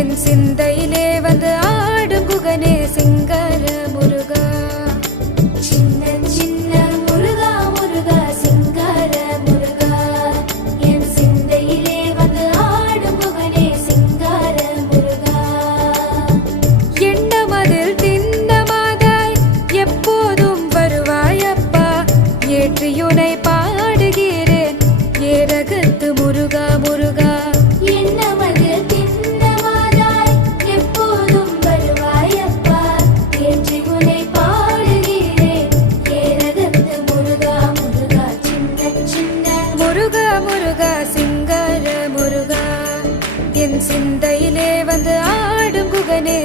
என் சிந்தையிலே வந்து ஆடும் குகனே சிங்கார முருகா. சின்ன சின்ன முருகா முருகா சிங்கார முருகா, என் சிந்தையிலே வந்து ஆடும் குகனே சிங்கார முருகா. எண்ணமதில் திண்ணமாதாய் எப்போதும் வருவாயப்பா, ஏற்றியுனை பாடுகிறேன் ஏரகத்து முருகா முருகா. முருகா முருகா சிங்கார முருகா, என் சிந்தையிலே வந்து ஆடும் குகனே